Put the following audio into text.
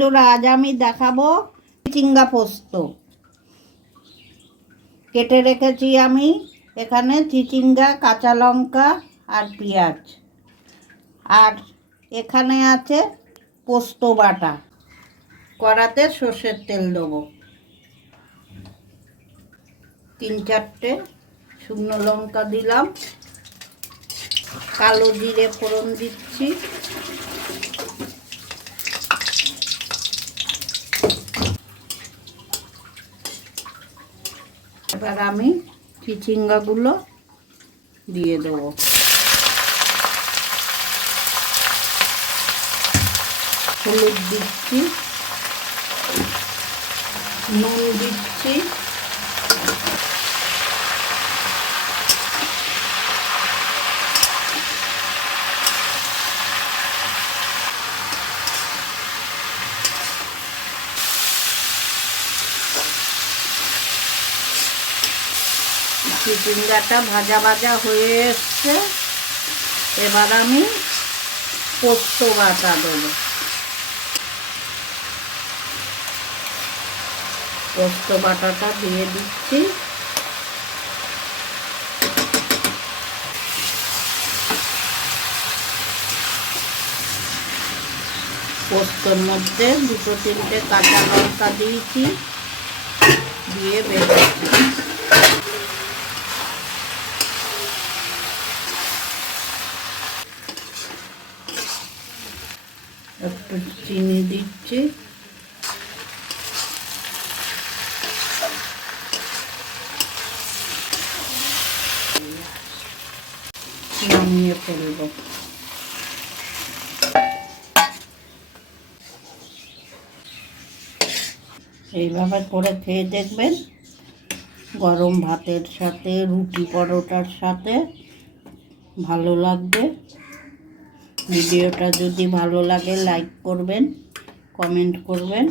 বন্ধুরা, আজ আমি দেখাবো চিঙ্গা পোস্ত। কেটে রেখেছি আমি এখানে চিচিঙ্গা, কাঁচা লঙ্কা আর পেঁয়াজ। আর এখানে আছে পোস্ত বাটা। কড়াতে সর্ষের তেল দেবো। তিন চারটে শুকনো লঙ্কা দিলাম। কালো জিরে ফোড়ন দিচ্ছি। এবার আমি চিচিঙ্গাগুলো দিয়ে দেবো। হলুদ দিচ্ছি নুন দিচ্ছি। চিচিঙ্গাটা ভাজা ভাজা হয়ে এসছে, এবার আমি পোস্ত বাটা দেবো। পোস্ত বাটাটা দিয়ে দিচ্ছি। পোস্তর মধ্যে দুটো তিনটে কাঁচা লঙ্কা দিয়েছি, দিয়ে বেরোচ্ছি একটু চিনি দিচ্ছি। নামিয়ে ফেলব। এইভাবে করে খেয়ে দেখবেন, গরম ভাতের সাথে, রুটি পরোটার সাথে ভালো লাগবে। ভিডিওটা যদি ভালো লাগে লাইক করবেন কমেন্ট করবেন।